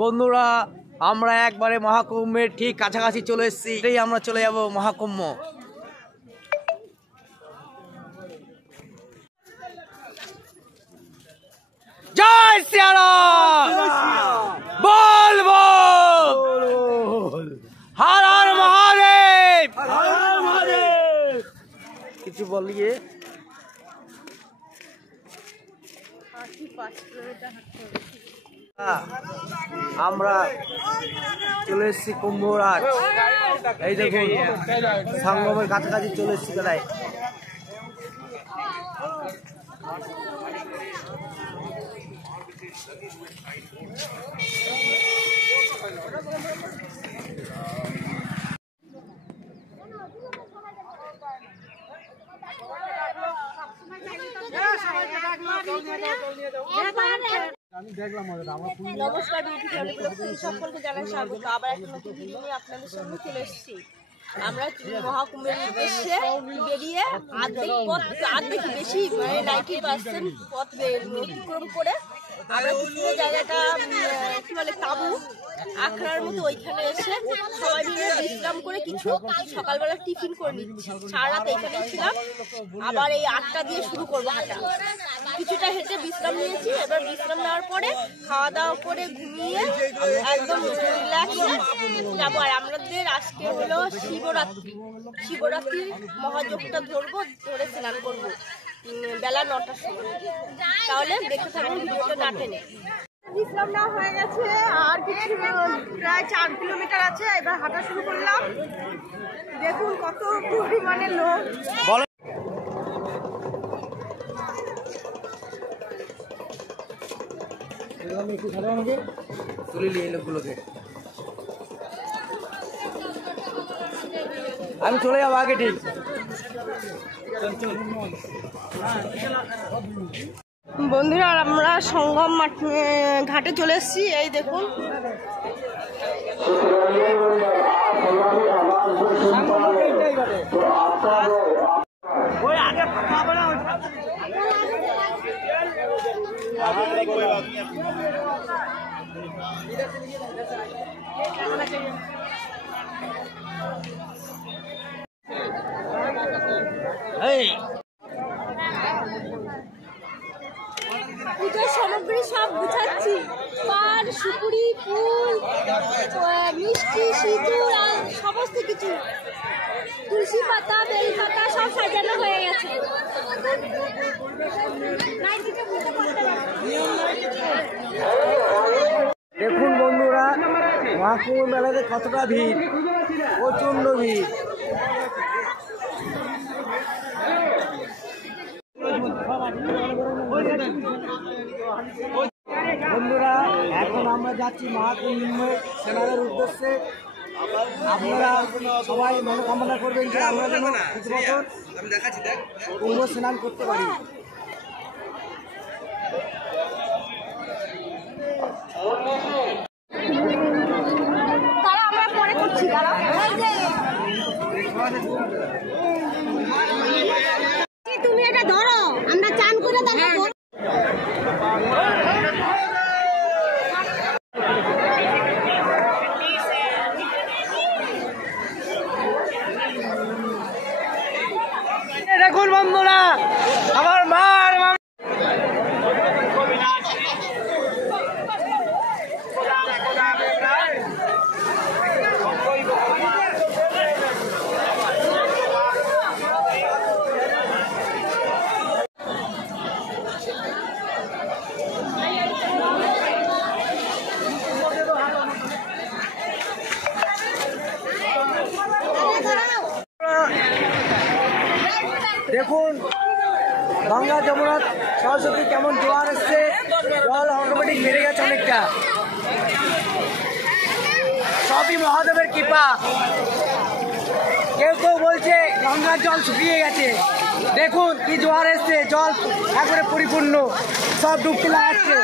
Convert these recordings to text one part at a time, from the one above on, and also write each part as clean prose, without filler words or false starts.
বন্ধুরা আমরা একবারে মহাকুম্ভের ঠিক কাছাকাছি চলে এসেছি। এটাই আমরা চলে যাব মহাকুম্ভ। জয় শ্রীরাম, বল বল, হর হর মহাদেব, হর হর মহাদেব। কিছু বলিয়ে আমরা চলে এসেছি কুম্ভরাজ। এই দেখুন সঙ্গমের কাছাকাছি চলে এসেছি। প্রায় নমস্কার সকলকে জানাই স্বাগত। আবার একটা নতুন ভিডিও নিয়ে আপনাদের সামনে চলে এসেছি। আমরা মহাকুম্ভের উদ্দেশ্যে বেরিয়ে আর্ধেক বেশি মানে 90% পথ অতিক্রম করে আমরা বিভিন্ন জায়গাটা কি বলে তাবু আখড়ার মতো ওইখানে এসে সবাই মিলে বিশ্রাম করে কিছু সকালবেলা টিফিন করে নিচ্ছি। সারা রাত এইখানেই ছিলাম। আবার এই 8টা দিয়ে শুরু করবো হাঁটা। কিছুটা হেঁটে বিশ্রাম নিয়েছি। এবার বিশ্রাম নেওয়ার পরে খাওয়া দাওয়া করে ঘুমিয়ে একদম রিল্যাক্সে যাবো। আর আমাদের আজকে হলো শিবরাত্রির মহাযজ্ঞটা ধরে স্নান করবো বেলা 9টার সময়। তাহলে দেখতে থাকুন, ভিডিওটা না টেনে। বিশ্রাম নেওয়া হয়ে গেছে, আর কিছু প্রায় 4 কিলোমিটার আছে। এবার হাঁটা শুরু করলাম। দেখুন কত পরিমাণে লোক। আমি চলে যাবো আগে। ঠিক বন্ধুরা আমরা সঙ্গম ঘাটে চলে এসেছি। এই দেখুন পুজোর সামগ্রী সব গুছাচ্ছি। পান, সুপুরি, ফুল, মিষ্টি, সিঁদুর আর সমস্ত কিছু, তুলসী পাতা, বেল পাতা সব সাজানো হয়ে গেছে। দেখুন বন্ধুরা মহাকুম্ভ মেলাতে কতটা ভিড়, প্রচন্ড ভিড়। বন্ধুরা এখন আমরা যাচ্ছি মহাকুম্ভ স্নানের উদ্দেশ্যে। আপনারা সবাই মনোকামনা করবেন যে আমরা যেন কিছু বছর কুম্ভ স্নান করতে পারি। তারা আমরা পরে করছি। তুমি এটা ধরো, আমরা চান করে দেখাবো। দেখুন বন্ধুরা আমার মা আর দেখুন গঙ্গা যমুনা সরস্বতী কেমন জোয়ার এসছে। জল অটোমেটিক বেড়ে গেছে অনেকটা। সবই মহাদেবের কৃপা। কেউ কেউ বলছে গঙ্গার জল শুকিয়ে গেছে। দেখুন কি জোয়ার এসছে, জল একবারে পরিপূর্ণ, সব ডুবতে লাগাচ্ছে।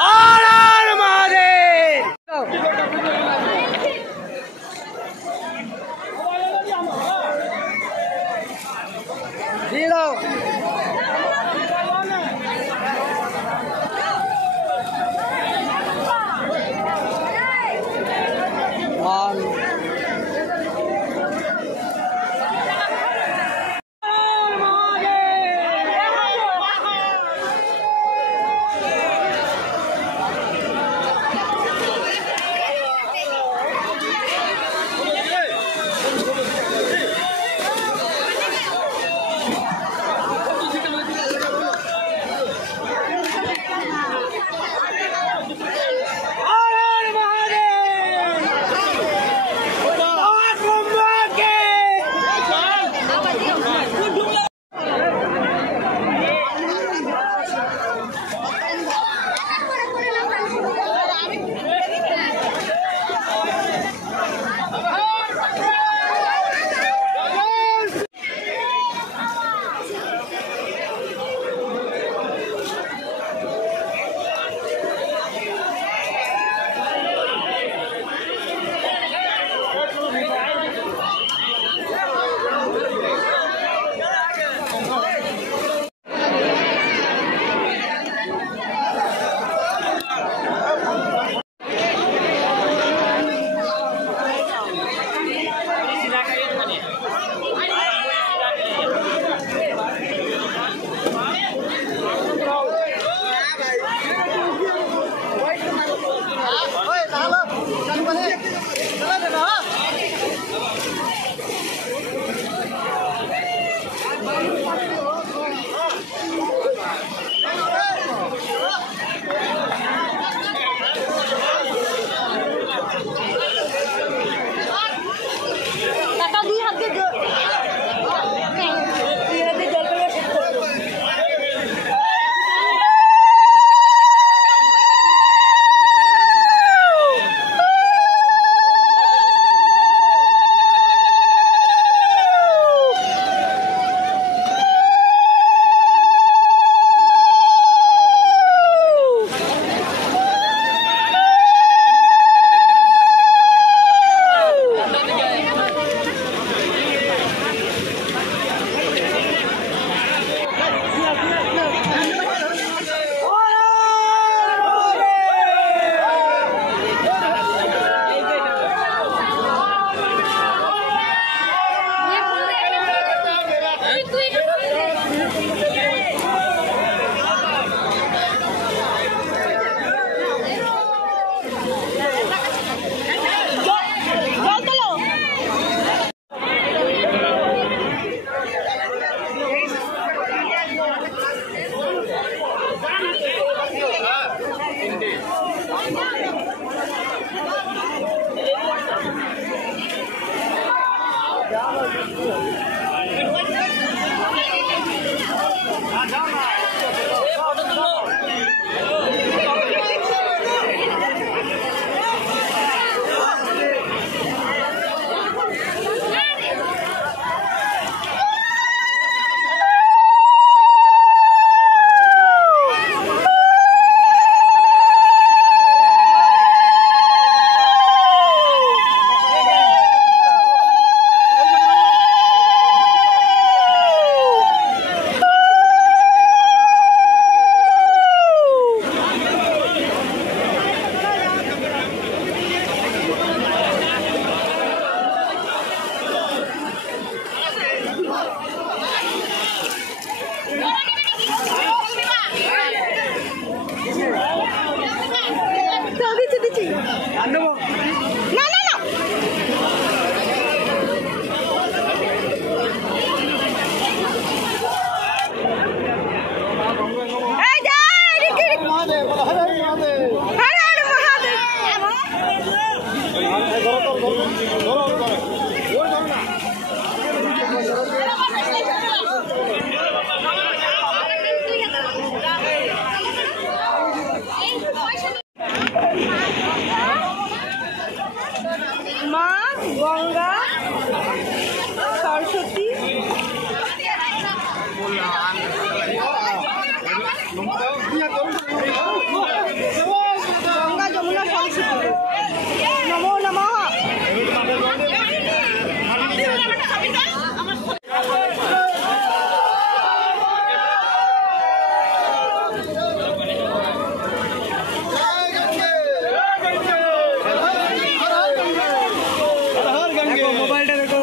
হর হর মহাদেব। দিয়ে দাও। মা গঙ্গা সরস্বতী গঙ্গা যমুনা সরস্বতী নমো নমঃ। মোবাইলটা দেখো।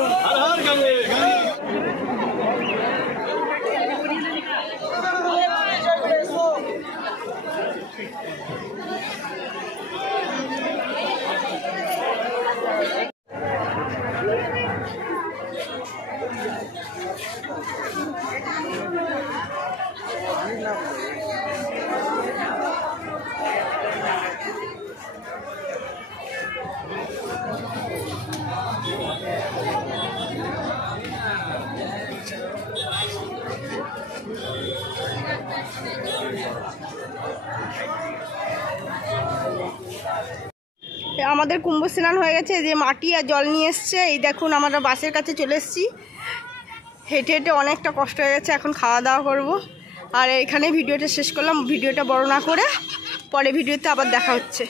আমাদের কুম্ভ স্নান হয়ে গেছে, যে মাটি আর জল নিয়ে এসছে। এই দেখুন আমরা বাসের কাছে চলে এসেছি। হেঁটে হেঁটে অনেকটা কষ্ট হয়ে গেছে, এখন খাওয়া দাওয়া করব। আর এখানে ভিডিওটা শেষ করলাম, ভিডিওটা বড় না করে পরে ভিডিওতে আবার দেখা হচ্ছে।